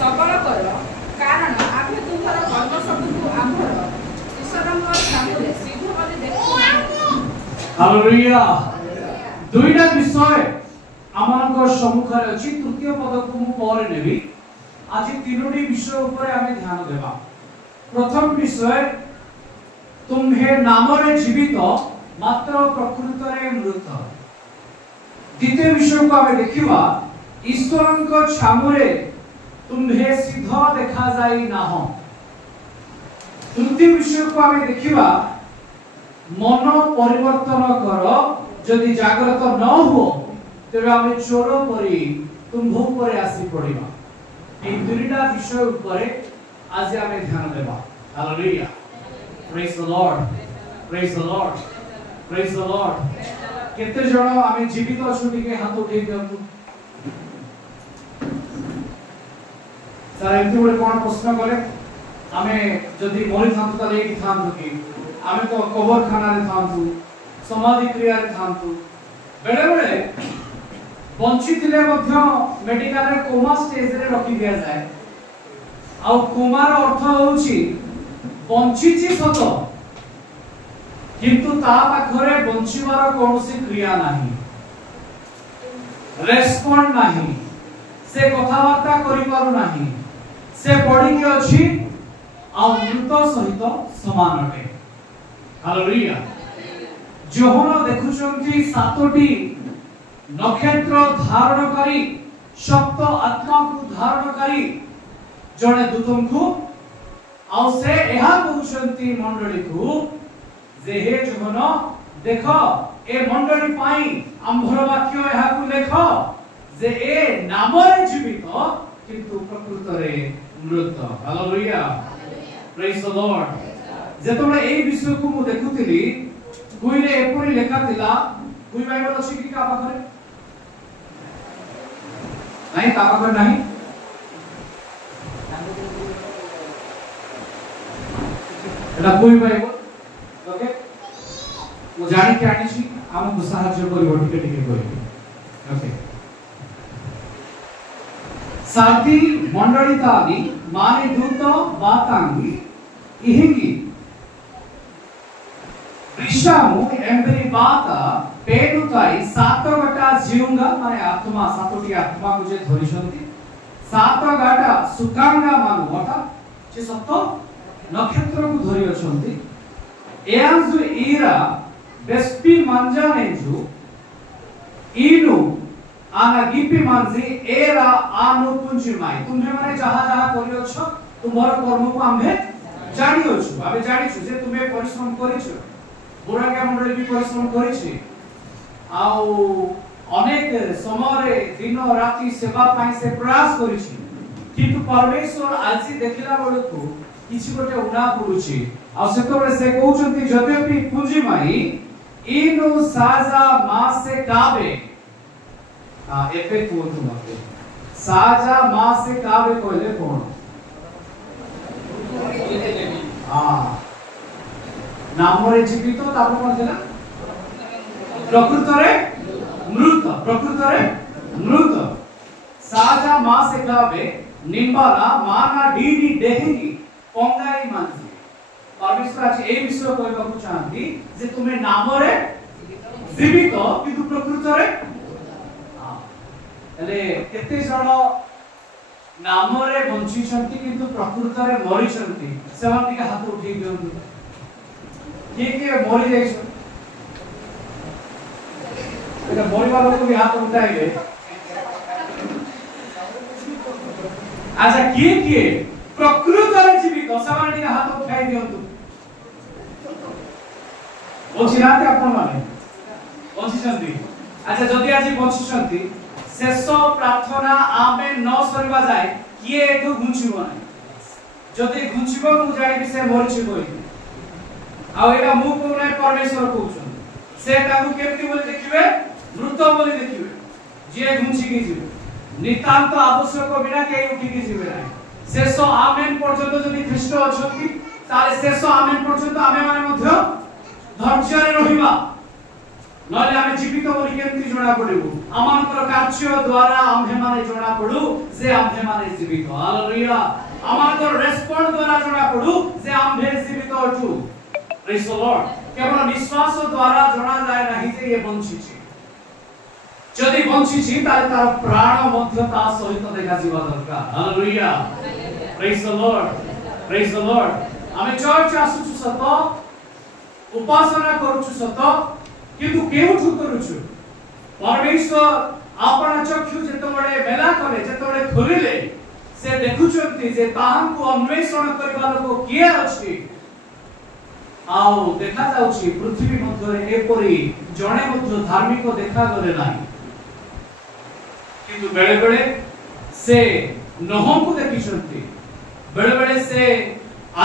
सबल कर कारण आमे तुमर कर्म सबको आम्भर ईश्वरଙ୍କ सामने सिद्ध ବୋଲି देखु। हालेलुया। दुईटा विषय आमनक सम्मुखरे अछि। तृतीय पद को मु पर नेबी। आज तीनोटी विषय ऊपर आमे ध्यान देबा। प्रथम विषय तुम्हे नामरे जीवित मात्र प्रकृतरे मृत। द्वितीय विषय को आमे देखिबा ईश्वरଙ୍କ छामुरे तुम्हे सिद्ध देखा जाई नाह। तृतीय विषय को आमे देखिबा मन परिवर्तन कर जदि जागृत न हो तेबे आमे चोर परी तुम्भ ऊपर आसी पड़िबा। ए दुईटा विषय ऊपर आज आमे ध्यान देबा। Hallelujah. Praise the lord, praise the lord, praise the Lord. केते जण आमे जीवित अछु टिके हाथ उठेई दियंतु। सर एमती बोले कोन प्रश्न करे आमे जदि मरि थांतु त लेकी थांतु कि आमे तो कबर खाना रे थांतु समाधि क्रिया रे थांतु बेले बेले बंची थिले मध्य मेडिकल रे कोमा स्टेज रे रखि दिया जाय। आ कोमा रो अर्थ होउची बंची छि सत किंतु ता पाखरे बंचीवार कोनोसी क्रिया नाही, रेस्पोंड नाही, से कथावार्ता करि पारु नाही, से पड़ी के अछि आ मृत सहित समान अटे। हालेलुया। जोहन देखुचंती सातोटी नक्षत्र धारण करी सप्त आत्मा को धारण करी जणे दूतंकु आ से एहा कहउचंती मंडली को जे हे जोहन देख ए मंडली पाई आंभर वाक्य एहा को लेख जे ए नामरे जीवित किंतु प्रकृत रे मृत। हालेलुया। Praise the lord. जेतोले एई विषय को मु देखुतिली कुइरे एपरि लेखा थिला कुइ बाइबल अछि कि का पाखरे नहीं का पाखरे नहीं एला कुइ बाइबल ओके मु जानि के आनि छी हमकु सहाय्य करिवो टिके टिके कहि ओके। साथी मंडली तादी माने दूत बातांगी इहिंगी विषामु एंबरी बाता पेनुताई सात गटा जीवंगा माने आत्मा सातोटी आत्मा को जे धरिसंती सात गटा सुकांगा मानु अथा जे सत नक्षत्र को धरि अछंती एआंजु इरा बेस्पी मंजाने जु इनु आना गिपी मानजी एरा आनु पुंजी माई तुम्हे माने जहा जहा करियो छ तुमर कर्म को आम्भे जानियो छु आबे जानि छु जे तुमे परिश्रम करिछु बुराका मंडली भी परिश्रम करिछि आउ अनेक समय दिन राति सेवा पाई से प्रयास करिछि किंतु परमेश्वर आजि देखिला बेलकु किछि गोटे उना पडुछि आ सेतोबे से कहउछंती जदेपि पुंजी माई इनु साजा मासे काबे एपे कोन मते साजा मासे काबे कहले कोन नामरे जीवित ताप कोन देला प्रकृतरे मृत, प्रकृतरे मृत। साजा मासे काबे निम्बाला माना डीडी देहेगी पंगाई मानसी। परमेश्वर आज ए विषय कहबा को चाहती जे तुमे नामरे जीवित किंतु प्रकृतरे एले केते जण नामरे बंची छंती किंतु प्रकृतरे मरि छंती सेवन के हाथ उठै दियंतु के मरि जाय छ एटा मरि वाला को भी हाथ उठाइबे। अच्छा किए प्रकृतरे जीवित सेवन के हाथ उठाइ दियंतु बंचिनाते आपण माने बंची छंती। अच्छा जदी आज बंची छंती शेष प्रार्थना आमे न सरिबा जाय किए एठो घुंचिबो नै जदि घुंचिबो मु जानि से मरिछि कोइ आ एटा मु को नै परमेश्वर कहउछन से ताकू केमति बोली देखिबे मृत बोली देखिबे जे घुंची के जीवे नितांत आवश्यक बिना के उठी के जीवे नै शेष आमेन पर्यंत जदि ख्रीष्ट अछंती ताले शेष आमेन पर्यंत आमे माने मध्य धैर्य रे रहिबा नले आमे जीवित बोली केमती जणा पड़िबु आमानकर कार्य द्वारा आम्हे माने जणा पडु जे आम्हे माने जीवित हालेलुया आमानकर रेस्पॉन्ड द्वारा जणा पडु जे आम्हे जीवित अछु प्रेज द लॉर्ड केवल विश्वास द्वारा जणा जाय नाही जे ये बंचिछि जदि बंचिछि ताले तार प्राण मध्य ता सहित देखा जीवा दरकार हालेलुया प्रेज द लॉर्ड आमे चर्च आसुछु सत उपासना करूछु सत किंतु केउठु करूछु परमेश्वर आपन चक्षु जेतबळे मेला करे जेतबळे खोलिले से देखुचंती जे ताहांको अन्वेषण करबा लोक किए अछि आउ देखा जाउछि पृथ्वी मध्यरे एपरि जणे मध्य धार्मिक देखा गले नाही किंतु बेले बेले से नोहको देखिचंती बेले बेले से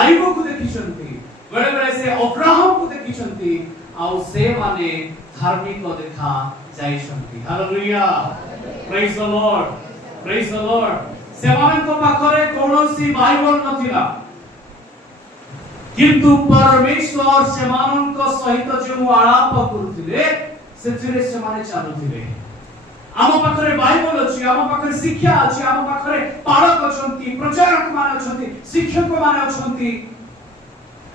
आईबो को देखिचंती बेले बेले से अब्राहम को देखिचंती आउ से माने धार्मिक देखा जाइछंती हालेलुया प्रेज द लॉर्ड से मानक पाखरे कोनोसी बाइबल नथिला किंतु परमेश्वर से मानक सहित जो आलाप करूथिले सेथिरे से माने चालुथिले आम पाखरे बाइबल अछि आम पाखरे शिक्षा अछि आम पाखरे पालक अछंती प्रचारक मान अछंती शिक्षक मान अछंती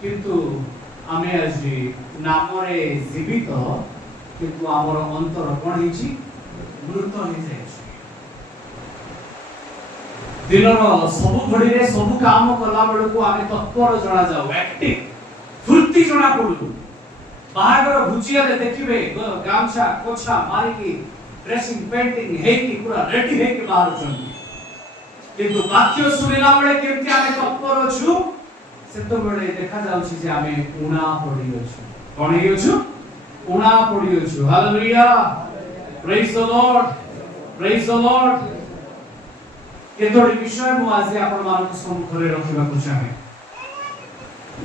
किंतु आमे আজি नामरे जीवित किंतु हमर अंतर कोन हिची मृत हो जाय दिनर सब घड़ी रे सब काम करला बेल को आमे तत्पर जणा जाऊ एक्टिव फुर्ती जणा पडु बाहागर भुजिया रे देखिबे गामछा कोछा मारी की ड्रेसिंग पेंटिंग हे की पूरा रेडी हे के बाहर चंदी किंतु वाक्य सुनिला बेले केमति आमे तत्पर अछु सेतो बेले देखा जाउछि जे आमे उणा पडी अछु कोन हे अछु उणा पडी अछु हालेलुया प्रेज द लॉर्ड केतोडी विषय मु आज आपण मानक सम्मुखरे रखिबा को चाहे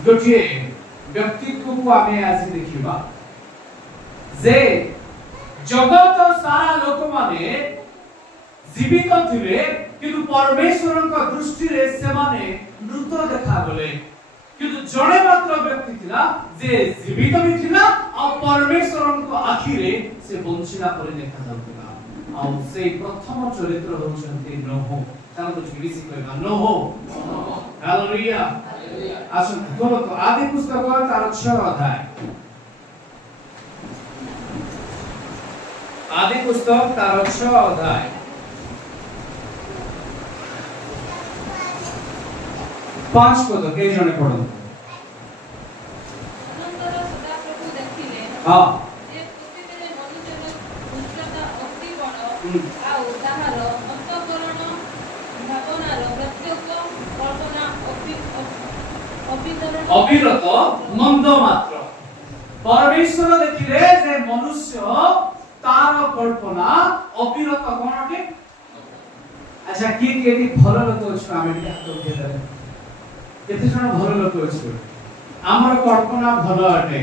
गोटिए व्यक्तित्व को आमे आज देखिबा जे जगत सारा लोक माने जीवित थिले किंतु परमेश्वरक दृष्टि रे से माने मृत देखा गले किंतु जणे मात्र व्यक्ति थिला जे जीवित भी थिला आ परमेश्वरक आखि रे से बंचिला पर देखा जाउतला आ से प्रथम चरित्र होचंती नोह तार तो जीवित कहबा नोह हालेलुया आसन बोलो तो आदि पुस्तक तार 6 अध्याय आदि पुस्तक तार 6 अध्याय 5 पद के जने पढो अनंतर सदा प्रभु देखिले हां जे पृथ्वी रे मनुष्य उच्चता अति बड़ आउ ताहार अंतःकरण भावनार प्रत्येक कल्पना अविरत मंद मात्र परमेश्वर देखिले जे मनुष्य तार कल्पना अविरत कोनटे अच्छा की भलो लोक अछि आमे हाथ उठेले केते जण भलो लोक अछि हमर कल्पना भलो अटे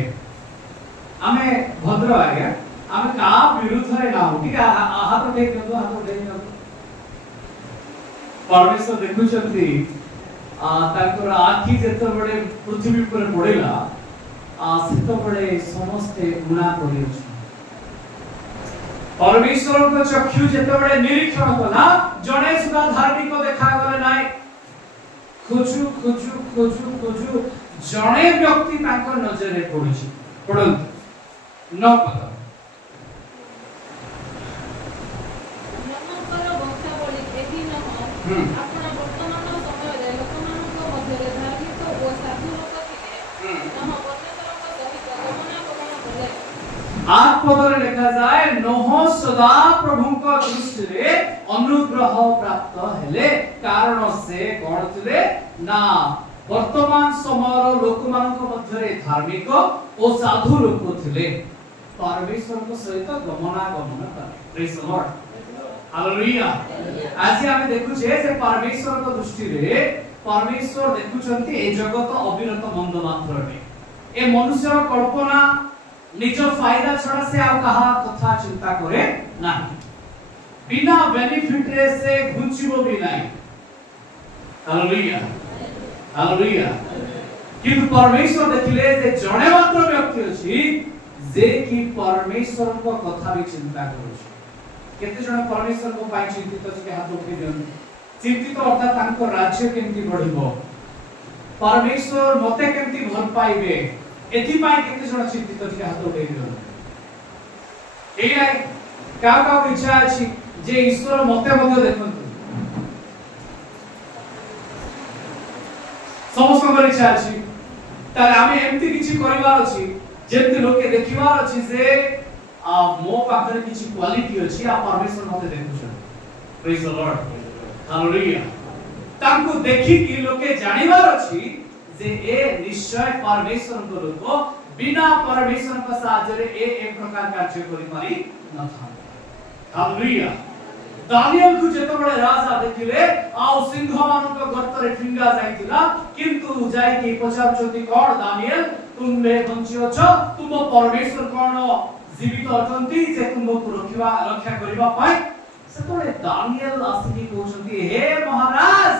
आमे भद्र आज्ञा आमे का विरुद्ध रे ना ठीक हाथ उठे दियो हाथ उठे दियो परमेश्वर देखुचंती ताकर आखि जेते बडे पृथ्वी पर पड़ेला सेते बडे समस्ते गुना करि अछि परमेश्वर को चक्षु जेते बडे निरीक्षण कला जणे सुदा धार्मिक देखा गले नाय खोजु खोजु खोजु खोजु जणे व्यक्ति ताकर नजर रे पड़िछि पड़न न पता नमकर वंशावली एही न आपन वर्तमान समय रे लोकमानक मध्यरे धार्मिक ओ साधु लोक थिले नह परमेश्वरक सहित गमनागमन कले 8 पदरे लिखा जाए नोह सदा प्रभुଙ୍କ दृष्टिरे अनुग्रह प्राप्त हेले कारण से कोन थिले ना वर्तमान समय लोकमानक मध्यरे धार्मिक ओ साधु लोक थिले परमेश्वरक सहित गमनागमन करे प्रेज द लॉर्ड हालेलुया आज हम देखु छे जे परमेश्वरक दृष्टिरे परमेश्वर देखुचंती ए जगत अविरत मंद मात्र ए मनुष्यर कल्पना निज फायदा छड़ा से आ कहा कथा चिंता करे नाही बिना बेनिफिट रे से घुचिबो भी नाही हालेलुया हालेलुया किंतु परमेश्वर देखिले जे जणे मात्र व्यक्ति अछि जे कि परमेश्वर को कथा भी चिंता करू केते जण परमेश्वर को पाई चिंतित अछि के हाथ उठे दियन चिंतित अर्थात तांको राज्य केमती बढ़िबो परमेश्वर मते केमती भल पाइबे एथि पाई केते जण चिंतित अछि के हाथ उठे दियन एई नै का इच्छा अछि जे ईश्वर मते मते देखंतु समस्त इच्छा अछि तार आमे एमती किछि करिवार अछि जेते लोके देखिवार अछि जे मो पाखरे किछि क्वालिटी अछि आ परमेश्वर मते देखुछन प्रेज द लॉर्ड हालेलुया तांको देखि कि लोके जानिवार अछि जे ए निश्चय परमेश्वर को लोक बिना परमेश्वर का साहाय्य रे एक प्रकार कार्य करि पारि न था हालेलुया दानियल को जेतो बळे राजा देखिले आउ सिंह मानक गर्त रे फिंगा जाइतिला किंतु जाय कि पचारचोती कोन दानियल तुमले बंची अछ तुम परमेश्वर कोन जीवित अछंती जे तुमको रक्षा करिबा पाई सेतोले दानियल आसी कहउछंती हे महाराज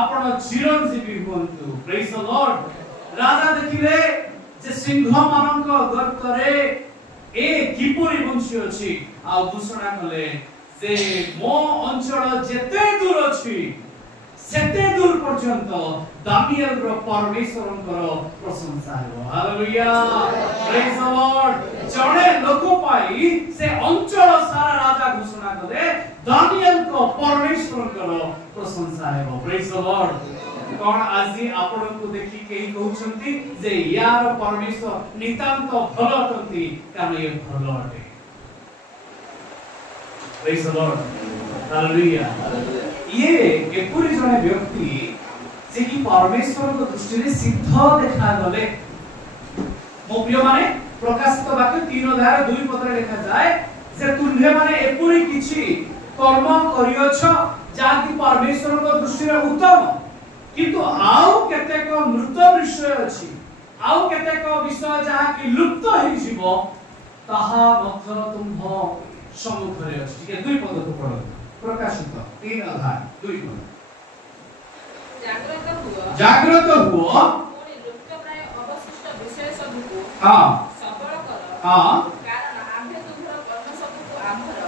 आपण चिरंजीवी होंतु प्रेज द लॉर्ड राजा देखिले जे सिंह मानक गर्त रे ए किपरि बंची अछि आ घोषणा कले जे मो अंचल जेते दूर अछि सेते दूर पर्यंत दानियल रो परमेश्वरंकर प्रशंसा हेबो हालेलुया प्रेज द लॉर्ड जणे लोक पाई से अंचल सारा राजा घोषणा करे दानियल को परमेश्वरंकर प्रशंसा हेबो प्रेज द लॉर्ड कोन आजि आपन को देखि केही कहउछंती जे यार परमेश्वर नितांत भलो अटंती कारण ये भलो अटे प्रेज द लॉर्ड हालेलुया ये एपुरी जने व्यक्ति जे कि परमेश्वर को दृष्टि रे सिद्ध देखा गले मो प्रिय माने प्रकाशित वाक्य 3 अध्याय 2 पद रे लिखा जाय जे तुम्हे माने एपुरी किछि कर्म करियोछ जा कि परमेश्वर को दृष्टि रे उत्तम किंतु आउ केतेक मृत विषय अछि आउ केतेक विषय जहा कि लुप्त हे जीवो ताहा मध्य तुम सम्मुख रे अछि ठीक है 2 पद को पढो प्रकाशित 3 अध्याय 2 पद जागृत हुओ पुनी लुप्त प्राय अवशिष्ट विषय सब को हां सबल कर हां कारण आम्भे तुमर कर्म सब को आम्भर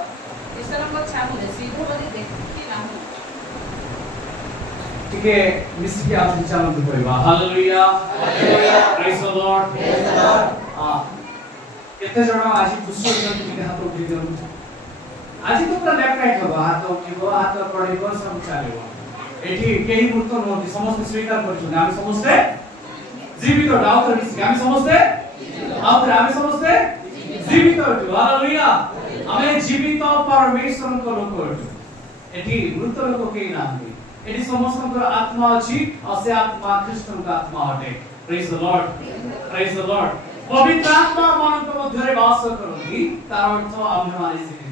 ईश्वरଙ୍କ छामुले सीधो बली देखि नाही ठीक है मिसिके आज चालू करबा hallelujah hallelujah praise the lord praise the Lord हां केते जण आज खुशी होत कि हाथ उठि दियौ आज तो पूरा लेफ्ट राइट हो हाथ उठिबो हाथ पडिबो सब चलेबो एठी केही मूर्त नहोती समस्त स्वीकार करछन हम समस्त जीवित डाउटर मिसिके हम समस्त आउतर हम समस्त जीवित होतो हालेलुया हमें जीवित परमेश्वर को लोक होतो एठी मृत लोक केही नाहंती एठी समस्त आत्मा अछि और से आत्मा कृष्ण का आत्मा अटे प्रेज द लॉर्ड पवित्र आत्मा मन को मध्य वास करती तार अर्थ आम्हे माने सिद्धि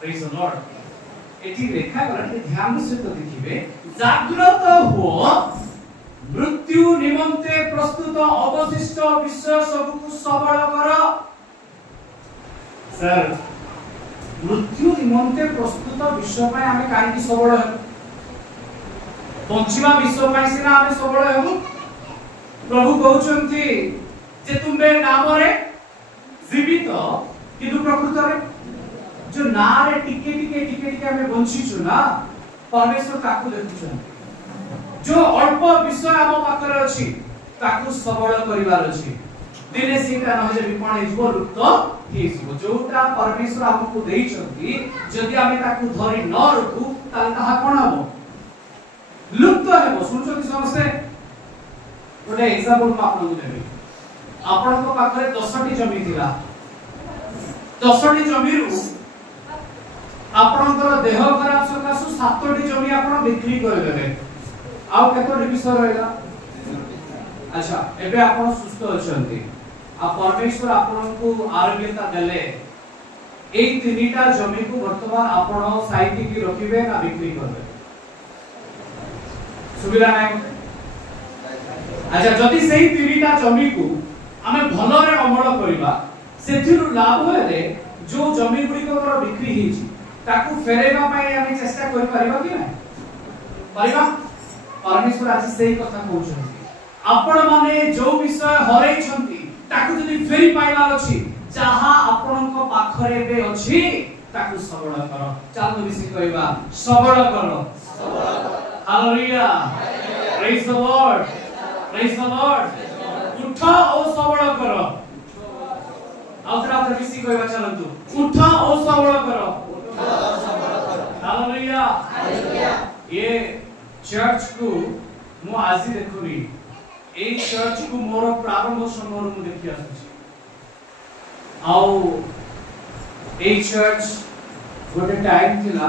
प्रेज द लॉर्ड एठी रेखा करते ध्यान से तो देखिबे जागृत हो मृत्यु निमंते प्रस्तुत अवशिष्ट विषय सब को सबल कर सर मृत्यु निमंते प्रस्तुत विषय में हमें काहे की सबल है बंचिबा विषय में सिना हमें सबल हेबु प्रभु कहउचंती जे तुमे नाम रे जीवित किंतु प्रकृत रे जो ना रे टिके हमें बंचिछु ना परमेश्वर ताकू देखुछन जो अल्प विषय हम पाखरे अछि ताकू सबल करिवार अछि दिने सीता नहे विपण हिजबो लुप्त हिजबो जोटा परमेश्वर हमकु देइछंती जदि हमें ताकू धरि न रखू ताले ताहा कोन हबो लुप्त हेबो सुनछंती समस्ते ओने एग्जांपल म आपन देबे आपन को पाखरे 10टी जमी थिला 10टी जमी रु आपनकर देह खराब सकासु 7टी जमी आपन बिक्री कर देबे आउ केतोटी विषय रहला अच्छा एबे आपन सुस्थ अछंती आ परमेश्वर आपन को आरोग्यता देले एई तीनटा जमी को वर्तमान आपन साइति की रखिबे ना बिक्री करबे सुविधा नै अच्छा जति सेही तीनटा जमी को हमें भलो रे अमल करिबा सेथिरु लाभ हेले जो जमी गुडी को बिक्री हिची ताकू फेरेबा पाई हमें चेष्टा करि परिबा कि नै परिबा परमेश्वर आज सेही कथा कहउछन आपण माने जो विषय हरै छंती ताकू जदी फेरी पाइबार अछि जाहा आपनक पाखरे बे अछि ताकू सबल करो चालो मिसी कहबा सबल करो hallelujah praise the lord praise the Lord उठ ओ सबल करो आउथरा मिसी कहबा चलंतु उठ ओ सबल करो हालेलुया ये चर्च को मु आजि देखुनी ए चर्च को मोर प्रारंभ समय मु देखि आछी आउ ए चर्च गोटे टाइम थिला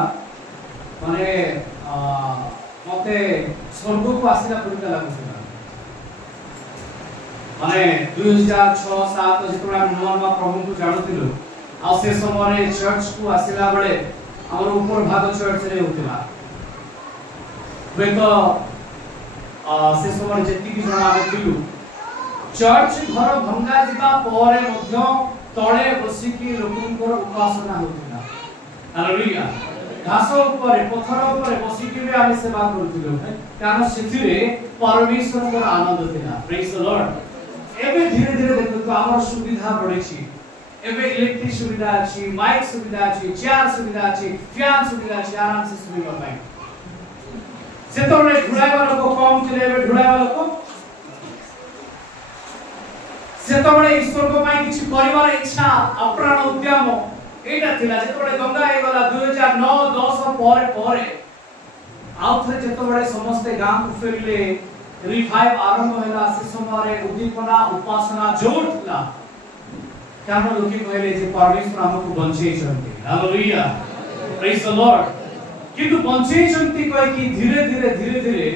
माने मते स्वर्ग को आसिला परिका लागुଥିଲା माने 2006-7 जेतोरा नवा नवा प्रभु को जानुथिलु आ से समय चर्च को आसिला बेले हमर ऊपर भाग चर्च रे होतिला वे तो से समय जेति कि जणा आथिलु चर्च घर भंगा जिबा परे मध्य तळे बसी की लोकंकर उपासना होतिला हालेलुया घास ऊपर पत्थर ऊपर बसी की भी आमे सेवा करथिलु कारण सेथिरे परमेश्वर को आनंद थिला प्रेज द लॉर्ड एबे धीरे धीरे देखो हमर सुविधा बढ़ेछि एबे इलेक्ट्रिक सुविधा अछि माइक सुविधा अछि चेयर सुविधा अछि फैन सुविधा अछि आराम से सुविधा पाइ सेतोरे ढुलाइबा लोक कम थिले एबे ढुलाइबा लोक सेतोरे ईश्वर को पाइ किछि परिवार इच्छा अप्राण उद्यम एटा थिला जेतोरे गंगा हे गला 2009-10 परे परे आउथरे जेतोरे समस्त गाम को फेरिले रिवाइव आरंभ होला से समय उद्दीपना उपासना जोर थिला कारण लोक कहले जे परमेश्वर हमकु बंचै छथि हालेलुया प्रेज द लॉर्ड किंतु बंचै छथि कह कि धीरे धीरे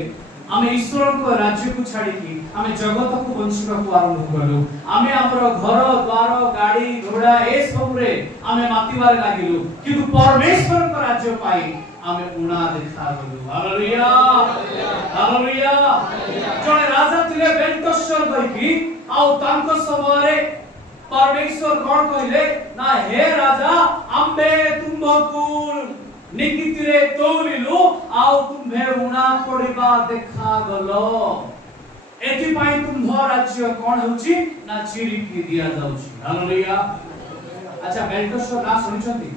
आमे ईश्वर को राज्य को छाडी कि आमे जगत को बंचिबा को आरंभ करलु आमे हमर घर द्वार गाड़ी घोड़ा ए सब रे आमे मातिबारे लागिलु किंतु परमेश्वर को राज्य पाई आमे उणा देखा गलु हालेलुया हालेलुया जने राजा थिले बेंतस्वर कहि आ तांको समय रे परमेश्वर कोन कहले ना हे राजा आम्बे तुमको निकितिरे तोलिलु आउ तुम्हे उणा पड़िबा देखा गलो एति पाई तुम राज्य कोन होची ना चिरी की दिया जाउची हालेलुया अच्छा बेंतस्वर ना सुनिछंती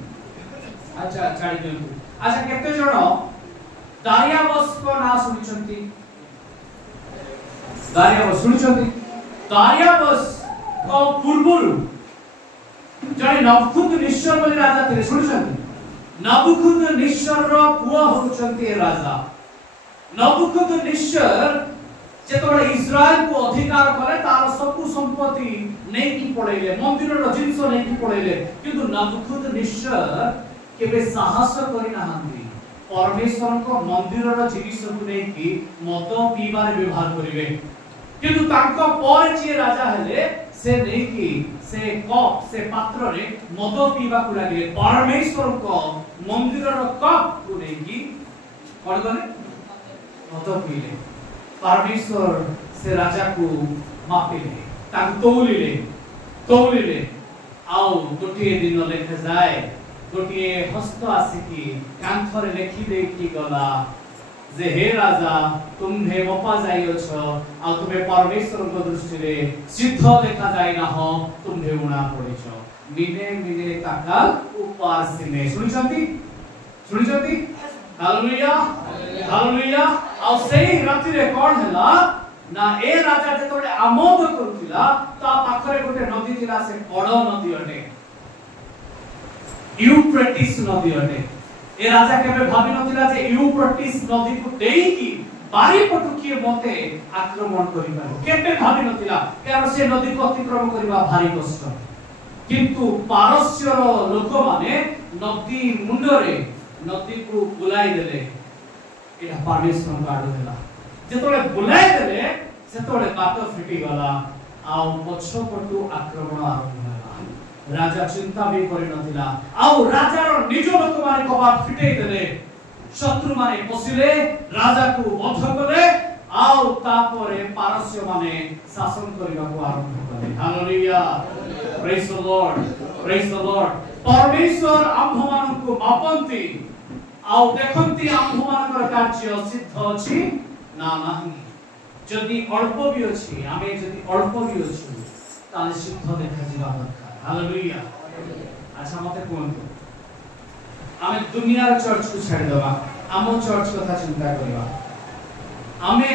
अच्छा छाडी दियंतु अच्छा केते जण दारियाबस को ना सुनिछंती दारियाबस सुनिछंती दारियाबस को पूर्वरु जने नबुकदनेस्वर बोली राजा थिले सुनिछंती नबुकदनेस्वर रो पुआ होचंती राजा नबुकदनेस्वर जेतोले इस्राएल को अधिकार करे तार सब संपत्ति नै कि पळेले मंदिर रो जिंस नै कि पळेले किंतु नबुकदनेस्वर केबे साहस करि नाहंती परमेश्वर को मंदिर रो जिंस को नै कि मद पीबार व्यवहार करिवे किंतु तांको पर जे राजा हेले से नै कि से कप से पात्र रे मद पीबा को लागिले परमेश्वर को मंदिर रो कप को नै कि कोन कोन मद पीले परमेश्वर से राजा को मापिले तांको तौलिले आउ गोटे दिन लेखा जाए गोटे हस्त आसिकी कांथरे लेखि देकी गला जे हे राजा तुम्हे मपा जाइयो छ आ तुमे परमेश्वर को दृष्टि रे सिद्ध देखा जाय ना हो तुम्हे उणा पड़े छ मिने काकाल उपास ने सुनिछंती हालेलुया हालेलुया आ सेही राति रे कोन हला ना ए राजा जेतोले आमोद करथिला ता पाखरे गोटे नदी थिला से बड़ नदी अटे यूफ्रेटिस नदी अटे ए राजा केबे भाबी नथिला जे यूफ्रेटिस नदी को देई की बारी पटु किए मते आक्रमण करि पारो केबे भाबी नथिला कारण से नदी को अतिक्रमण करबा भारी कष्ट किंतु पारस्यर लोक माने नदी मुंडरे नदी को बुलाई देले एटा परमेश्वर काडो हैला जेतोले बुलाई देले सेतोले बात फिटी गला आ पछो पटु आक्रमण आरंभ होला राजा चिंता भी करि नथिला आ राजा रो निज लोक माने कबाट फिटेई देले शत्रु माने पसिले राजा को बध कले आ तापरे पारस्य माने शासन करिबा को आरंभ कले हालेलुया प्रेज द लॉर्ड परमेश्वर आम्भमान को मापंती आउ देखंती आम्भमान कर कार्य सिद्ध अछि ना नाही जदि अल्प भी अछि आमे जदि अल्प भी अछि ताले सिद्ध देखा जिबा दरकार हालेलुया। अच्छा मते कोनतो आमे दुनियार चर्च को छाड़ देबा आमो चर्च कथा चिंता करबा आमे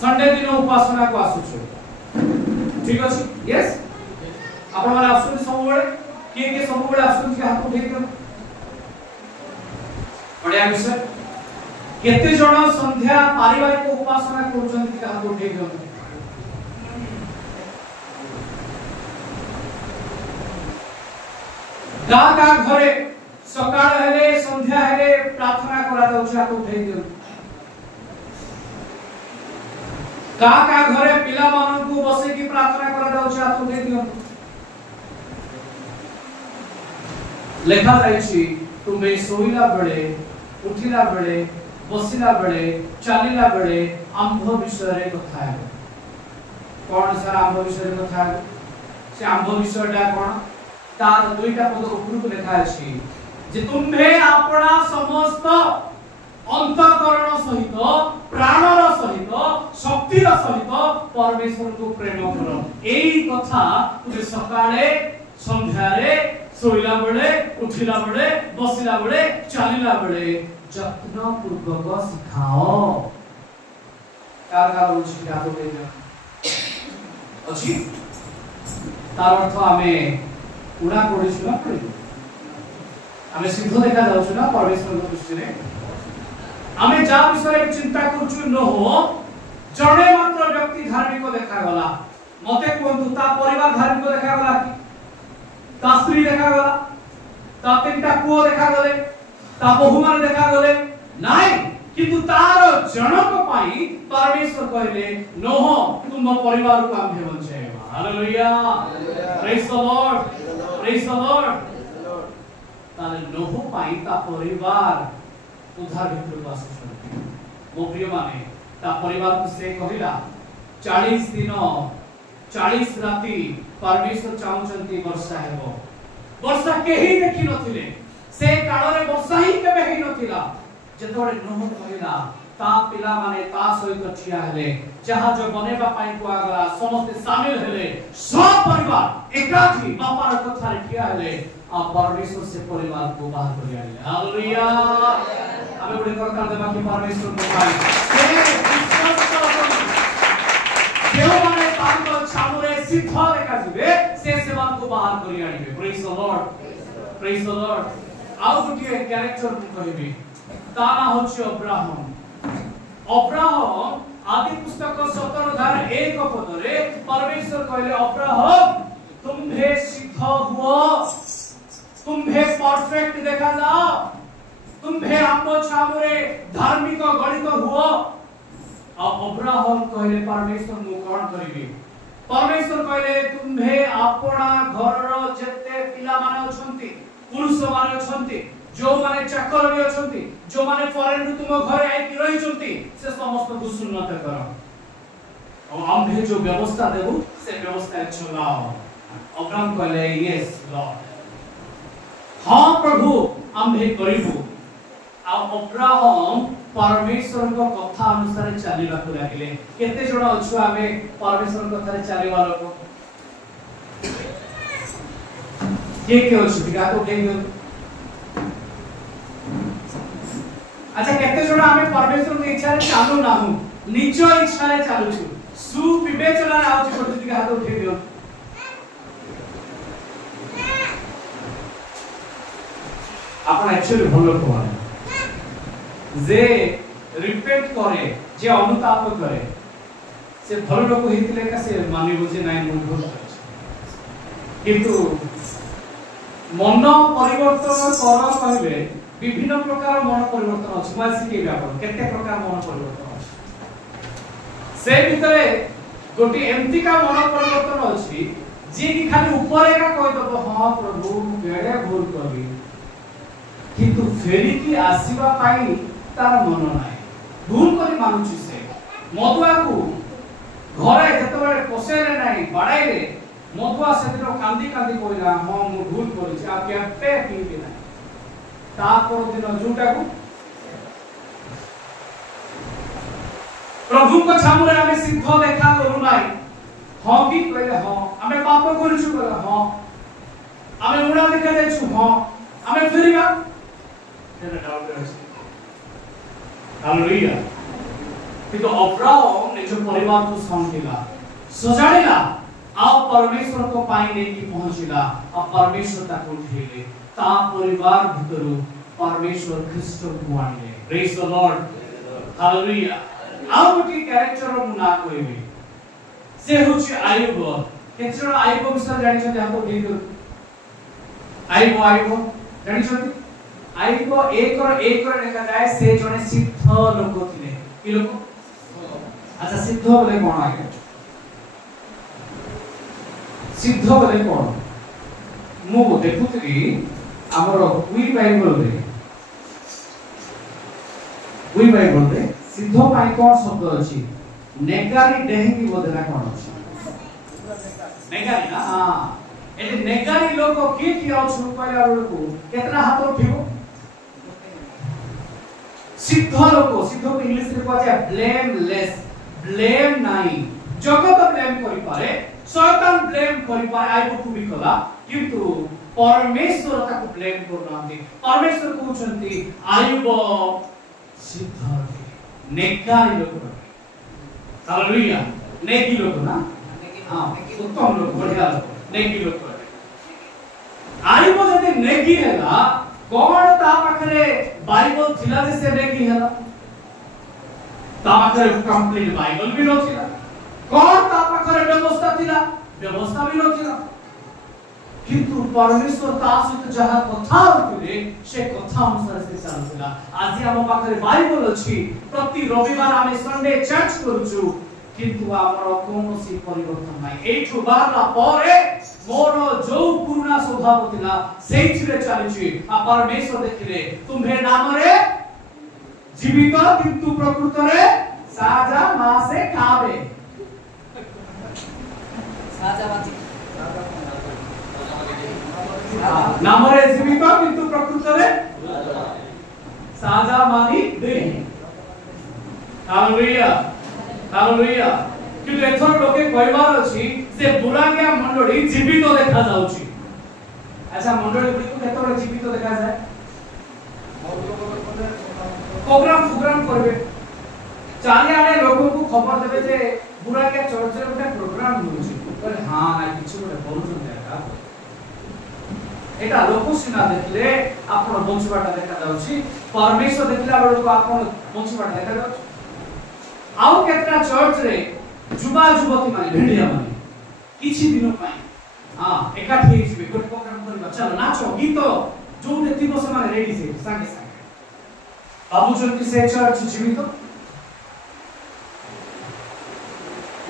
संडे दिन उपासना को आसुछु ठीक अछि यस आपण माने आसुछु सब बेले के सब बेले आसुछु हाथ उठे के बढिया विषय केते जण संध्या पारिवारिक उपासना करूछन्ति हाथ उठे के का घरे सकाळ हेले संध्या हेले प्रार्थना करा जाउछ हाथ उठे दियो का घरे पिला मानन को बसे की प्रार्थना करा जाउछ हाथ उठे दियो लेखा जाइछि तुमे सोइला बेले उठिला बेले बसिला बेले चलिला बेले आंभ विषय रे कथा है कोन सर आंभ विषय रे कथा है से आंभ विषयटा कोन तार दुईटा पद ऊपर को लिखा अछि जे तुम्हे आपना समस्त अंतःकरण सहित प्राणर सहित शक्तिर सहित परमेश्वर को प्रेम करो एई कथा तुमे सकाळे संध्यारे सोइला बेले उठिला बेले बसिला बेले चलिला बेले যত্ন পূর্বক শিখাও কার কার শিখা তো দেই अछि তার অর্থ আমি উড়া করিছু না করি আমি সিদ্ধ দেখা যাচ্ছু না পরমেশ্বরଙ୍କ দৃষ্টিରେ আমি যা বিষয়ে চিন্তা করছু ন हो জনে মাত্র ব্যক্তি ধার্মিক দেখা গলা মতে কোনতু তা পরিবার ধার্মিক দেখা গলা কি তা স্ত্রী দেখা গলা তা তিনটা পুଅ দেখা গলে ता बहुमान देखा गले नाही किंतु तार जनक पाई परमेश्वर कहले नोह तुम परिवार को आंभे बंचेबा hallelujah praise the lord praise the lord ताले नोह पाई ता परिवार उद्धार भितर आसुछन्ति मो प्रिय माने ता परिवार को से कहिला 40 दिन 40 राती परमेश्वर चाहुचन्ति वर्षा हेबो वर्षा केही देखि नथिले से काल रे वर्षा ही केबे हे नथिला जेतोरे नोह कहिला ता पिला माने ता सहित ठिया हेले जहाज बनेबा पाई को आगला समस्त शामिल हेले सब परिवार एकाठी बापार कथा रे ठिया हेले आ परमेश्वर से परिवार को बाहर कर आइले हालेलुया आबे गुडे कर देबा कि परमेश्वर को पाई से विश्वास करो जेउ माने तांको छामुरे सिद्ध लेखा जिवे से सेवन को बाहर कर आइबे praise the lord praise the lord आउ गुटिए कैरेक्टर को कहबी ताना होछि अब्राहम अब्राहम आदि पुस्तक 17 अध्याय 1 पद रे परमेश्वर कहले अब्राहम तुम्हे सिद्ध हुओ तुम्हे परफेक्ट देखा जाओ तुम्हे आपो छामुरे धार्मिक गणित हुओ अब अब्राहम कहले परमेश्वर मु कोन करिबी परमेश्वर कहले तुम्हे आपना घरर जते पिला माने अछंती पुरुष माने अछंती जो माने चाकर भी अछंती जो माने फॉरेन रु तुम घरे आई कि रही छंती से समस्त को सुन्नत करो और आम्भे जो व्यवस्था देबु से व्यवस्था चलाओ अब्राहम कहले यस लॉर्ड हां प्रभु आम्भे करिबु आ अब्राहम परमेश्वर को कथा अनुसार चलीबा को लागिले केते जण अछु आमे परमेश्वर कथा रे चलीबा लोक के अछि दिगा को देइयो अच्छा केते जण आमे परमेश्वर के इच्छा रे चालू नाहु निज इच्छा रे चालू छु सुविवेचना रे आउची पड़ती दिगा हाथ उठे दियो आपण एक्चुअली भलो कोन जे रिपेंट करे जे अनुताप करे से भलो लोक हितले का से मानिबो जे नाइ मु भूल किंतु मन परिवर्तन कर कहले विभिन्न प्रकार मन परिवर्तन अछि मासी के व्यापक केते प्रकार मन परिवर्तन अछि से भितरे गोटी एमती का मन परिवर्तन अछि जे कि खाली ऊपर का कह दबो हां प्रभु बेडे भूल करी किंतु फेरी की आसीबा पाई तार मन नाही भूल करी मानुछि से मधुआ को घरे जतबे पोसेले नाही बाडाइले मधुआ सेदिन कांदी कांदी कहला हां मु भूल करिछि आ केते पीबे नाही तापर दिन जोटा को प्रभु को छामुरे आमे सिद्ध देखा करू नाही हाँ कि कहले हाँ आमे पाप करिछु कहले हाँ आमे मुड़ा देखा जाइछु हाँ आमे फेरिबा तेरा डाउट अछि हालेलुया किंतु अब्राहम निज परिवार को संगिला सजाड़िला आ परमेश्वर को पाई नहीं की पहुंचिला आ परमेश्वर ताको उठेले ता परिवार भितरु परमेश्वर ख्रीष्ट को आनिले प्रेज द लॉर्ड हालेलुया आ गोटी कैरेक्टर मु ना कहबी से होछि आयुब केचर आयुब विषय जानि छथि हम तो देइ दो आयुब जानि छथि आयुब 1 और 1 रे लिखा जाय से जने सिद्ध लोक थिले कि लोक अच्छा सिद्ध बोले कोन आगे सिद्ध बोले कोन मु देखुथि हमर वी बाइबल रे सिद्ध पाई कोन शब्द अछि नेगारी डेहिंगी बोले ना कोन अछि नेगारी ना हां एते नेगारी लोक की अछि कहला लोक केतना हाथ उठिबो सिद्ध को इंग्लिश रे कहै छै ब्लेमलेस ब्लेम नहीं जगत ब्लेम करि पारे शैतान ब्लेम करि पारे आइबो को भी कला किंतु परमेश्वर ताको ब्लेम करनांती परमेश्वर कहउछंती आइबो सिद्ध नेगारी लोक हालेलुया नेकी लोक ना हां उत्तम लोक बढ़िया लोक नेकी लोक आइबो जदि नेकी हैला कोन ता पाखरे बाइबल थिला जे से नेकी हैला ता पाखरे कंप्लीट बाइबल भी नथिला कोन ता पाखरे व्यवस्था थिला व्यवस्था भी नथिला किंतु परमेश्वर ता सहित जहा कथा होतिले से कथा अनुसार से चलथिला आज हम पाखरे बाइबल अछि प्रति रविवार हम संडे चर्च करूछु किंतु हमर कोनोसी परिवर्तन नाही एठु बारला परे मोर जो पुराना स्वभाव थिला सेइथिरे चलिछि आ परमेश्वर देखिले तुम्हे नाम रे जीवित किंतु प्रकृत रे साजा मासे खाबे साजा मासे नाम रे जीवित किंतु प्रकृत रे साजा मानी दे हालेलुया हालेलुया किंतु एथर लोके कहबार अछि से बुरागिया मंडली जीवित देखा जाउछि अच्छा मंडली गुडी को केतबे जीवित देखा जाय प्रोग्राम करबे चारि आडे लोगों को खबर देबे जे बुरागिया चर्च रे गोटे प्रोग्राम होउछि कहले हां ना किछु गोटे बोलुछन देखा एटा लोक सिना देखले आपण बंचबाटा देखा जाउछि परमेश्वर देखला बेलो को आपण बंचबाटा देखा जाउछि आउ केतरा चर्च रे जुबा जुबती माने भेडिया माने किछि दिन पई हां एकाठी हे जिवे गोटे प्रोग्राम करबा चलो नाचो गीत जो ने दिवस माने रेडी से संगे संगे बाबू जन की से चर्च जीवित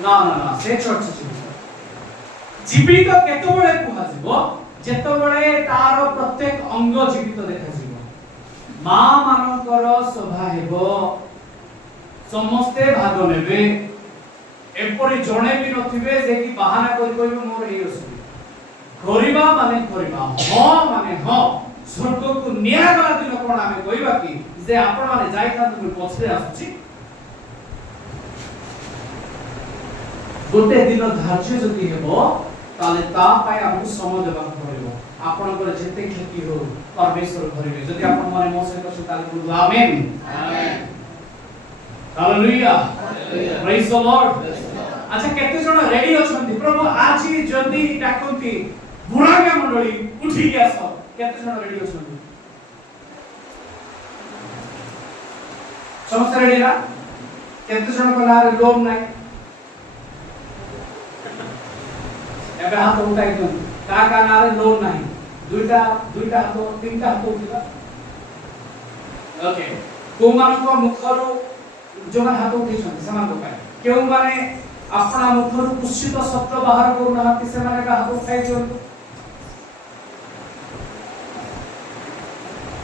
ना से चर्च जीवित केतो बळे कुहा जिवो जेतो बळे तार प्रत्येक अंग जीवित देखा जिवो मां मानकर सभा हेबो समस्ते भाग नेबे एपरि जणे भी नथिबे जे कि बहाना करि कहबे मोर हे असुबी करिबा माने करिबा ह माने ह स्वर्ग को निया गला दिन कोन आमे कहबा कि जे आपण माने जाई था तुम पछरे आसुची गोटे दिन धार्य जदि हेबो ताले ता पाए हमहु समय देबा पड़िबो आपण को जेते क्षति हो परमेश्वर करिवे जदि आपण माने मो सहित से ताले बोलु amen amen hallelujah praise the lord अच्छा केते जण रेडी अछंती प्रभु आज जल्दी डाकंती बुरागा मंडली उठी गया सब केते जण रेडी अछंती समस्त रेडी ना केते जण को नारे लोन नाही एबे हाथ उठाई दो का नारे लोन नाही दुईटा हाथ तीनटा हाथ उठिबा ओके को मान को मुखरो जो माने हाथ उठै छथि समान को पाए केउ माने अपना मुखर कुशित शब्द बाहर करू ना से माने का हाथ उठाई दियो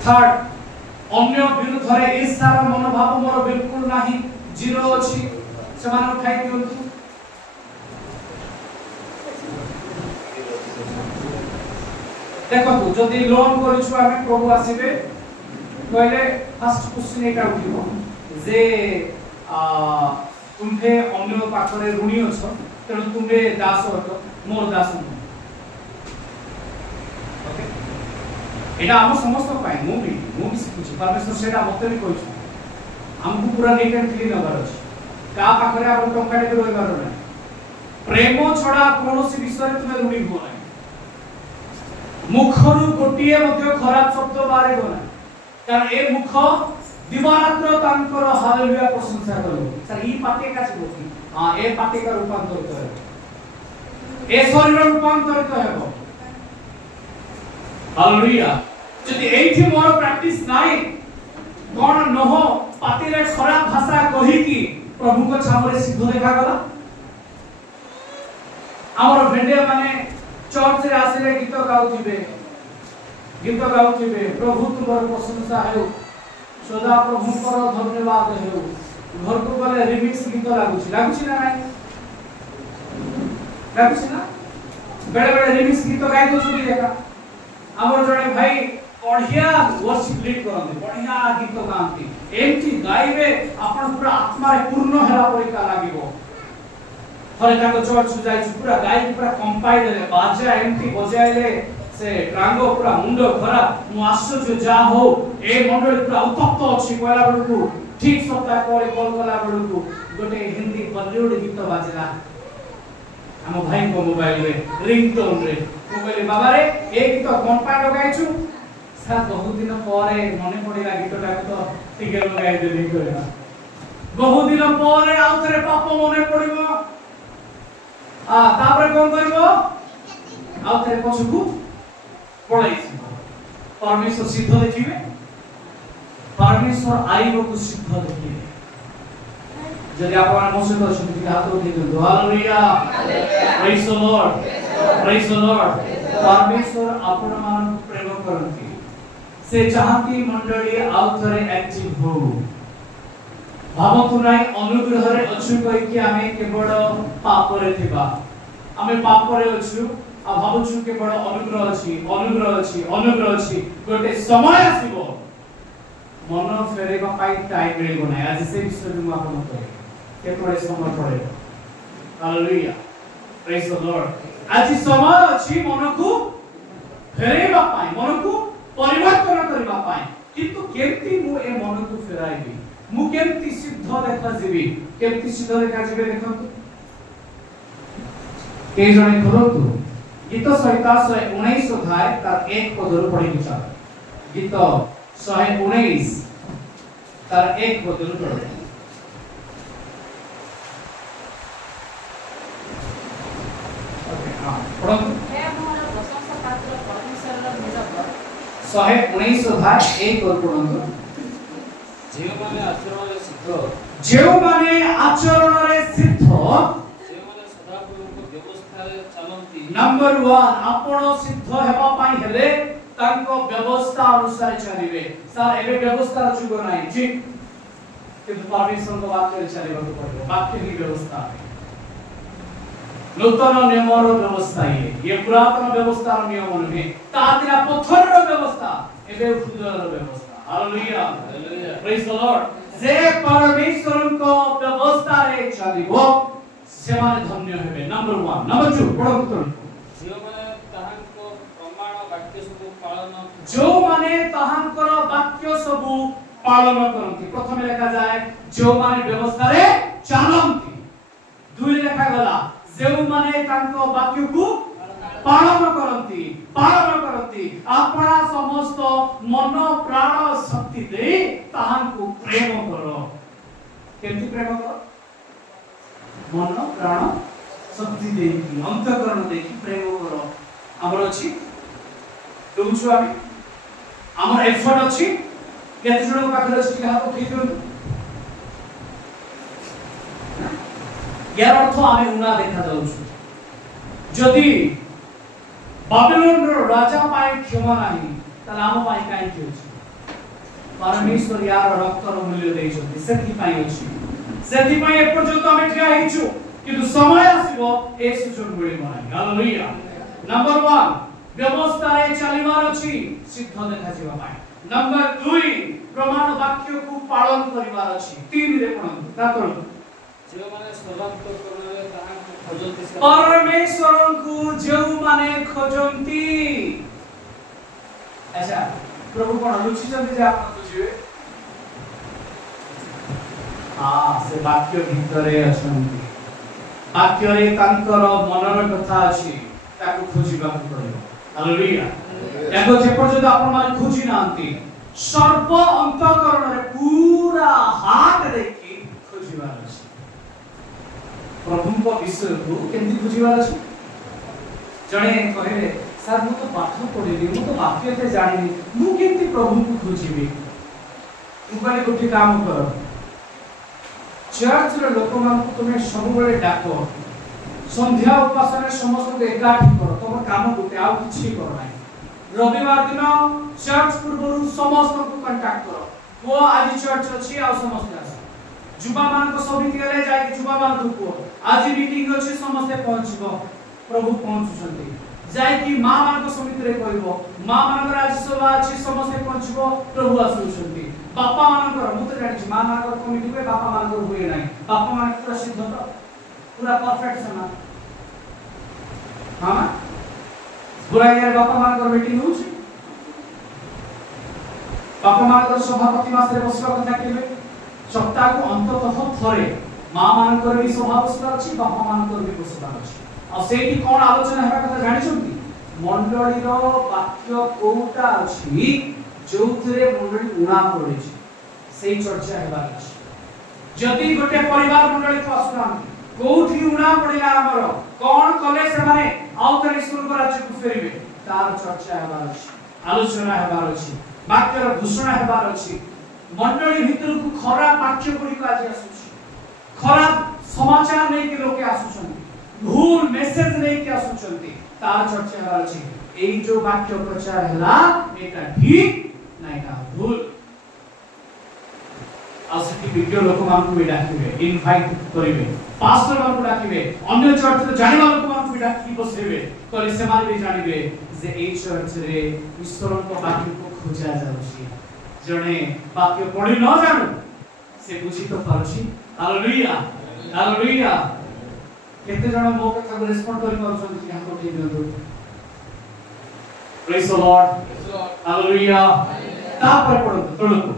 थर्ड अन्य विरुद्ध रे ईर्ष्यार मनोभाव मोर बिल्कुल नाही जीरो अछि से माने उठाई दियो देखो तू जदी लोन करिछु आमे प्रभु आसीबे कहले फर्स्ट क्वेश्चन एटा उठिबो जे तुम्हे अन्य पाखरे ऋणी अछ ତେଣୁ ତୁମେ ଦାସ ଅଟ ମୋର ଦାସ ନୁହଁ। ଓକେ ଏଟା ଆମ ସମସ୍ତ ପାଇଁ ମୁଁ ବି ଶିଖୁଛି परमेश्वर सेटा मते भी कहछ हमको पूरा नीट एंड क्लीन होबार अछि का पाखरे आपण टंका टे रोइबार नै प्रेम छडा कोनोसी विषय तुमे रुडी हो नै मुखरु गोटिए मध्ये खराब शब्द बारे हो नै कारण ए मुख दिवारात्र तांकर हालेलुया प्रशंसा करो सर ई पाटे का बोकी हां ए पाटे का रूपांतरित है ए शरीर रूपांतरित हेबो हालेलुया जदि एठी मोर प्रैक्टिस नाही कोन नह पाटी रे खराब भाषा कहि की प्रभु को छामरे सिद्ध देखा गला हमर भेंडिया माने चर्च रे आसिले गीत गाउथिबे प्रभु तुमर प्रशंसा हेउ सदा प्रभु पर धन्यवाद हेउ घर को गले रिमिक्स गीत लागुची ना नाही लागुची ना बेले बेले रिमिक्स गीत गाइ दो छुटी देखा हमर जणे भाई बढ़िया वर्शिप लीड करते बढ़िया गीत गाती एमती गाइबे आपण पूरा आत्मा रे पूर्ण हेला परिका लागिवो थरे ताको चर्च जाई पूरा गाइ पूरा कंपाई देले बाजा एमती बजाइले से ट्रांगो पूरा मुंडो खरा मु आश्चर्य जा हो ए मंडली पूरा उत्तप्त अछि कोला बडकू ठीक सप्ताह करे कॉल कला बडकू गोटे हिंदी बॉलीवुड गीत बाजला हम भाई को मोबाइल रे रिंगटोन रे मोबाइल बाबा रे ए गीत कंपाई लगाइछु सर बहुत दिन परे मने पड़ेगा गीतटा तो टिके लगाई देली कहला बहुत दिन परे आउथरे पाप मने पड़िबो तापर कोन करबो आउथरे पछुकू पळाइछि परमेश्वर सिद्ध देखिबे परमेश्वर आइबो को सिद्ध देखिबे जदि आपण मोसे तो सुनि हाथ उठे दो हालेलुया प्रेज द लॉर्ड परमेश्वर आपण मान प्रेम करନ୍ତି से चाहती मंडली आउथरे एक्टिव हो भावतु नाही अनुग्रह रे अछु कहि कि आमे केवल पाप रे थिबा आमे पाप रे अछु आ भावछु केवल अनुग्रह अछि गोटे समय आसीबो मन फेरेबा पाई टाइम मिलबो नाही आज से विषय में आपण कहि केतरे समय पड़े हालेलुया प्रेज द लॉर्ड आज समय अछि मन को फेरेबा पाई मन को परिवर्तन करबा पाए किंतु केमती मु ए मन को फेराइबी मु केमती सिद्ध देखा जीवी केमती सिद्ध देखा जीवे देखंतु के जणे करंतु गीत 119 अध्याय तार 1 पदर पढि विचार गीत 119 तार 1 पदर पढि ओके हां पढंतु हे मोर प्रशंसा पात्र परमेश्वर निरपर 119 अध्याय 1 और पढंतु जेउ माने आचरण रे सिद्ध सदा प्रभु व्यवस्था रे चलंती नंबर 1 आपण सिद्ध हेबा पाई हेले तांको व्यवस्था अनुसार चलिबे सर एबे व्यवस्था जुग नाही ठीक किंतु परमेश्वर को वाक्य रे चलिबा को पड़ो वाक्य की व्यवस्था नूतन नियमर व्यवस्था ये पुरातन व्यवस्था नियम नुहे तादिना पत्थर व्यवस्था एबे हृदयर व्यवस्था हालेलुया प्रेज द लॉर्ड जे परमेश्वर को व्यवस्था रे चलिबो से माने धन्य हेबे नंबर 1 नंबर 2 पढो तो जो माने ताहांको प्रमाण वाक्य सब पालन करंती प्रथम लिखा जाय जो माने व्यवस्था रे चलंती दुई लिखा गला जे माने तांको वाक्य को पालन करंती आपना समस्त मन प्राण शक्ति दे ताहांको प्रेम करो केमती प्रेम करो मन प्राण शक्ति दे अंतःकरण दे प्रेम करो हमर अछि दोछु आमी हमर एफर्ट अछि केते जण पाखरे अछि हाथ उठै दियो यार अर्थ आमे उना देखा जाउछु जदि बाबिलोन रो राजा पाए क्षमा नाही त नाम पाए काई कि अछि परमेश्वर यार रक्त रो मूल्य देइ छथि सेति पाए अछि सेति पाए एपर्यंत आमे ठिया हिचु किंतु समय आसीबो ए सुजोग मिलिबो नाही हालेलुया नंबर 1 व्यवस्था रे चलिबार अछि सिद्ध देखा जिबा पाए नंबर 2 प्रमाण वाक्य को पालन करिबार अछि 3 रे पढंतु तातळ जो माने सर्वांत करने ताहा खोजंती परमेश्वर को जो माने खोजंती अच्छा प्रभु कोन रुचि चंदी जे आपण बुझिबे से वाक्य भितरे अछंती वाक्य रे तांकर मनर कथा अछि ताकू खोजिबा पड़िबो हालेलुया याको जे पर्यंत आपण माने खोजि नांती सर्व अंतःकरण रे पूरा हाथ देखि खोजिबा अछि प्रभु को विषय को केंति खोजिबा अछि जणे कहले सर मु तो पाठ पढिली मु तो वाक्य ते जानिनी मु केंति प्रभु को खोजिबी मु कहले गोटे काम कर चर्च रे लोक मान को तुमे सब बेले डाको संध्या उपासना समस्त एकाठी करो तोर काम गुटे आ किछि कर नै रविवार दिन चर्च पूर्व समस्त को कांटेक्ट करो वो आज चर्च अछि आ समस्त आस जुबा मान को समिति गले जाय कि जुबा मान को आज मीटिंग अछि समस्त पहुंचबो प्रभु पहुंचुछंती जाय कि मां मान को समिति रे कहबो मां मान को आज सभा अछि समस्त पहुंचबो प्रभु आसुछंती बापा मानकर मु तो जानि मां मानकर कमिटी पे बापा मानकर हुए नाही बापा मान पूरा सिद्ध तो पूरा परफेक्ट समान हां पूरा यार बापा मानकर मीटिंग होउछि बापा मानकर सभापति मास रे बसवा कथा केबे सप्ताह को अंततः थरे मां मानकर भी सभा बसवा अछि बापा मानकर भी बसवा अछि आ सेठी कोन आलोचना हेबा कथा जानि छथि मंडली रो वाक्य कोटा अछि जोथरे मंडली उणा पड़े सेही चर्चा हेबार अछि जदि गोटे परिवार मंडली को आसुना कोठी उणा पड़िला हमर कोन कले से माने आउतरे स्वर्ग राज्य को फेरिबे तार चर्चा हेबार अछि आलोचना हेबार अछि वाक्यर घोषणा हेबार अछि मंडली भितर को खराब वाक्य गुडी को आज आसुछि खराब समाचार नै कि लोके आसुछन भूल मेसेज नै कि आसुछंती तार चर्चा हेबार अछि एई जो वाक्य प्रचार हला एटा ठीक नाइका भूल आसटी वीडियो लोक मान को डाकिबे इनवाइट करिवे पास्टर मान को डाकिबे अन्य चर्च रे जानिबा लोक मान को डाकी बसैबे कले से मान भी जानिबे जे ए चर्च रे ईश्वर को वाक्य को खोजा जाउछि जणे वाक्य पढि न जानु से बुझी तो पारुछि हालेलुया हालेलुया केते जण मो कथा को रिस्पोंड करि पारुछन कि हमको ठीक दियौ प्रेज द लॉर्ड हालेलुया तापर पढो तळको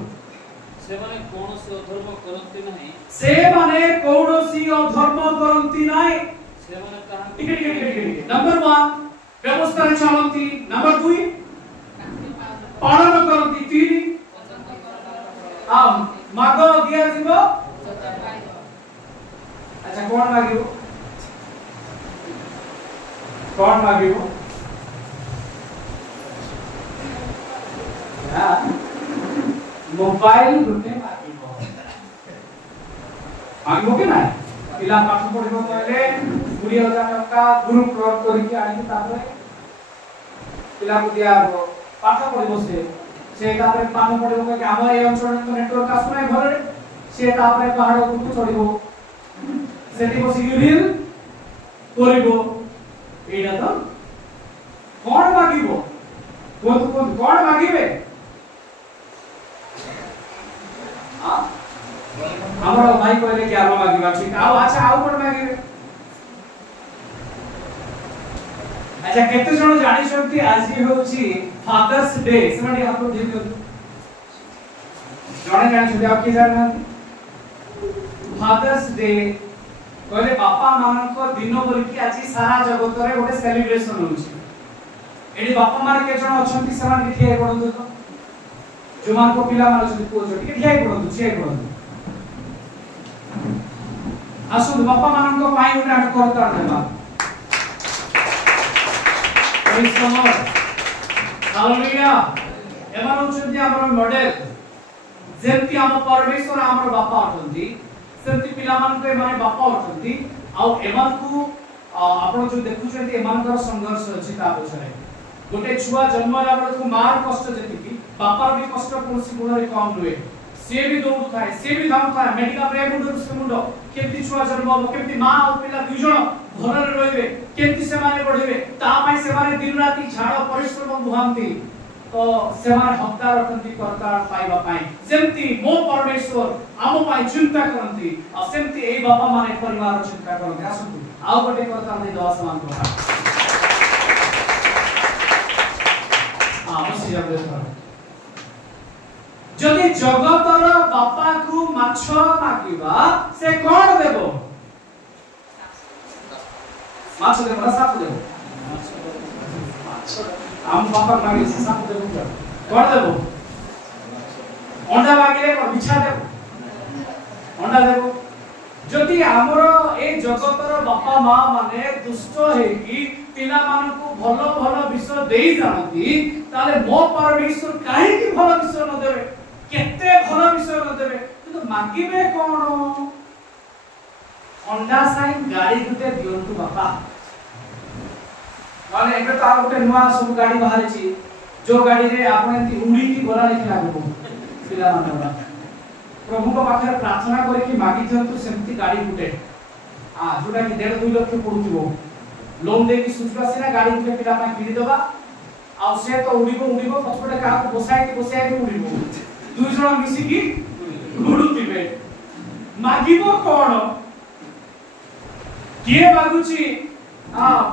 से माने कोनोसी अधर्म करंती नाही से माने कोनोसी अधर्म करंती नाही से माने ताहा ठीक नंबर 1 व्यवस्था रे चलंती नंबर 2 पालन करंती 3 आ मागो दिया जीवो अच्छा कोन मागिबो कोन मागिबो मोबाइल गुटे मागिबो मागिबो के ना पिला पाठ पढिबो कहले 20000 टका ग्रुप वर्क करिके आनि तापर पिला को दिया पाठ पढिबो से तापर पाठ पढिबो कि हम ए अंचल तो नेटवर्क आसु नै घर रे से तापर पहाड़ ऊपर चढ़िबो सेठी बसी रील करिबो एटा तो कोन मागिबो कोन मागिबे हमरो भाई कहले कि आरो मागिबा ठीक आ अच्छा आउ कोन मागिबे अच्छा केते जण जानि छथि आज होछि फादर्स डे सेमाने हातो देख दियो जणे जानि छथि आप के जानि फादर्स डे कहले बापा मान को दिन बोल कि आज सारा जगत रे गोटे सेलिब्रेशन होछि एडी बापा मान के जण अछंती सेमान के ठिया पडंतो तो जो मान को पिला मान छथि को जो ठिया पडंतो आसु बापा मान को पाई उठा करता देबा प्रेज द लॉर्ड हालेलुया एमान होछथि हमर मॉडल जेंति हम परमेश्वर हमर बापा अछंती सेंति पिला मान को माने बापा अछंती आ एमान को आपण जो देखु छथि एमान कर संघर्ष अछि ता पछरे गोटे छुआ जन्म ला बड़ को मार कष्ट जेतिकी बापार भी कष्ट कोनसी गुण रे कम हुए से भी दौड़ थाए से भी धाम थाए मेडिकल रे मुंड से मुंड केति छुआ जन्म हो केति मां और पिला दुई जण घर रे रहबे केति से माने बढ़िबे ता पई से माने दिन राती झाड़ परिश्रम बुहांती तो सेमान हकदार अटंती करतार पाइबा पाई जेमती मो परमेश्वर आमो पाई चिंता करंती आ सेमती ए बापा माने परिवार चिंता करंती आसंतु आउ गोटे करता नै दवा समान को बसी जाबे जदि जगतर बापा को माछ मागिबा से कोन देबो माछ देबो ना साप देबो हम बापा मागे से साप देबो कोन देबो अंडा मागिले को बिछा देबो अंडा देबो जदि हमर ए जगतर बापा मां माने दुष्ट हे कि पिला मान को भलो भलो विषय देई जानती ताले मो परमेश्वर काहे कि भलो विषय न देबे केते भलो विषय न देबे तो मागिबे कोन अंडा साइन गाड़ी गुटे दियंतु बापा माने एबे तो आ गुटे नुवा सब गाड़ी बाहर छी जो गाड़ी रे आपण एंती उड़ी की गोला लिख लागबो पिला मान प्रभु को पाखर प्रार्थना करे कि मागी दियंतु सेमती गाड़ी गुटे जोटा कि 1.5-2 लाख पड़ुथिबो लोन दे की सुझबा से ना गाड़ी गुटे पिला पा किनि दबा आ से तो उड़ीबो पछपटे का बसाई उड़ीबो दुई जण मिसी की उड़ुथिबे मागिबो कोन किए मागुची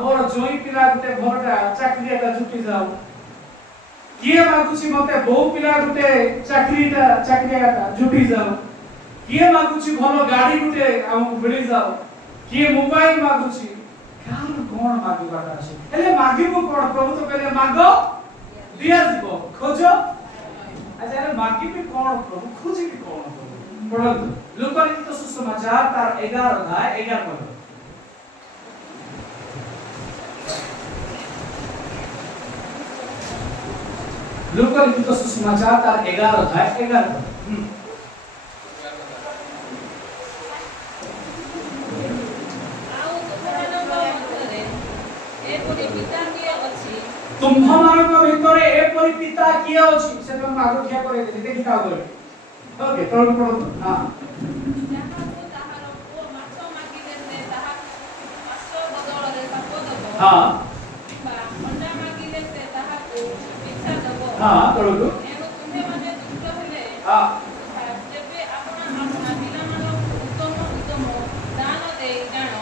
मोर जोई पिला गुटे भरटा चाकरीटा जुटी जाऊ किए मागुची मते बहु पिला गुटे चाकरीटा जुटी जाऊ किए मागुची भलो गाड़ी गुटे हमकु मिली जाऊ किए मोबाइल मागुची कान कोन मागिबाटा আছে हेले मागिबो कोन प्रभु तो कहले मागो दिया दिबो खोजो अच्छा हेले मागिबे कोन प्रभु खोजिबे कोन पढନ୍ତୁ लोकलिखित सुसमाचार तार 11 अध्याय 11 पद लोकलिखित सुसमाचार तार 11 अध्याय 11 पद तुम्हामानक भितरे एपरि पिता किए अछि से तुम आगोठिया करे दे देखि का करे ओके तोर पढो हां जहां को ताहार को माछ मागी देते ताहा माछ बदल रे साप दबो हां अंडा मागी देते ताहा को पिछा दबो हां तोर को एनो तुम्हे माने दुष्ट हेले हां जेबे आपना पिला मानो उत्तम दान दे जानो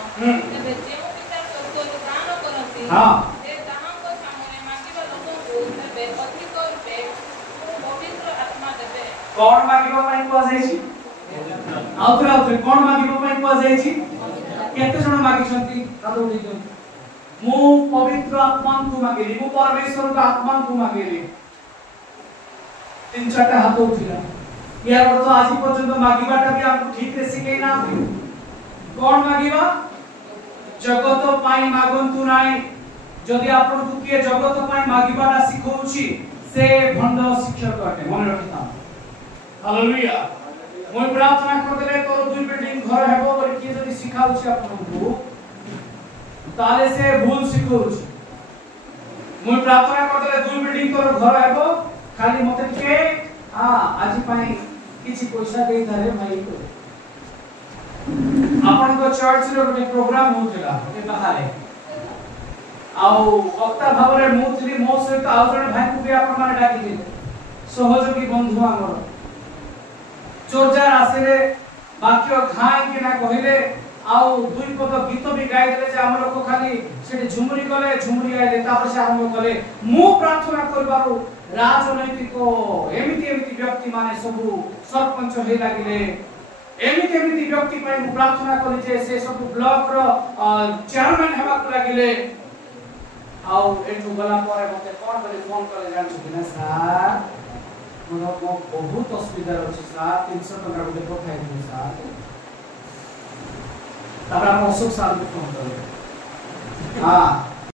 जेबे जेउ पिता को दान करंती हां कौन मागिबो पई को जाईची आउतरा कौन मागिबो पई को जाईची केते जण मागी छंती हाथ उठी दो मु पवित्र आत्मा को मागेली मु परमेश्वर का आत्मा को मागेली 3-4 हाथ उठिला यार तो आज पर्यंत मागिबाटा भी आपको ठीक रे सिखै ना कौन मागिबा जगत पई मागंतु नाही जदि आपन को के जगत पई मागिबाटा सिखौची से भंड शिक्षक अटे मन रखिता हालेलुया मोय प्रार्थना करले तोर दुई बिल्डिंग घर हेबो पर के जदि सिखाउछि आपनको ताले से भूल सिखाउछि मोय प्रार्थना करले दुई बिल्डिंग तोर घर हेबो खाली मते के आज पई किछि पैसा देई धरे भाई को आपन को चर्च रे गोटे प्रोग्राम होतला ए बाहरे आउ वक्ता भावरे मुथली मो सहित आउ जण भाई को भी आपन माने डाकी दिले सहयोगी बंधु हमर चोरजार आसेले बाक्य घाई के ना कहिले आउ दुई पद गीत भी गाई देले जे हम लोग खाली सेठी झुमरी कले झुमरी गाइले तापर से आरंभ कले मु प्रार्थना करबारो राजनैतिक एमिति व्यक्ति माने सब सरपंच हे लागिले एमिति व्यक्ति पय मु प्रार्थना करि जे से सब ब्लॉक रो चेयरमैन हेबा को लागिले आउ एठु गला परे मते कोन बोली फोन करे जान छु ना सर मोर बहुत असुविधा अछि सर 300 टका गुटे पठाइ दिनु सर तबरा हम अशोक सर को फोन करे हां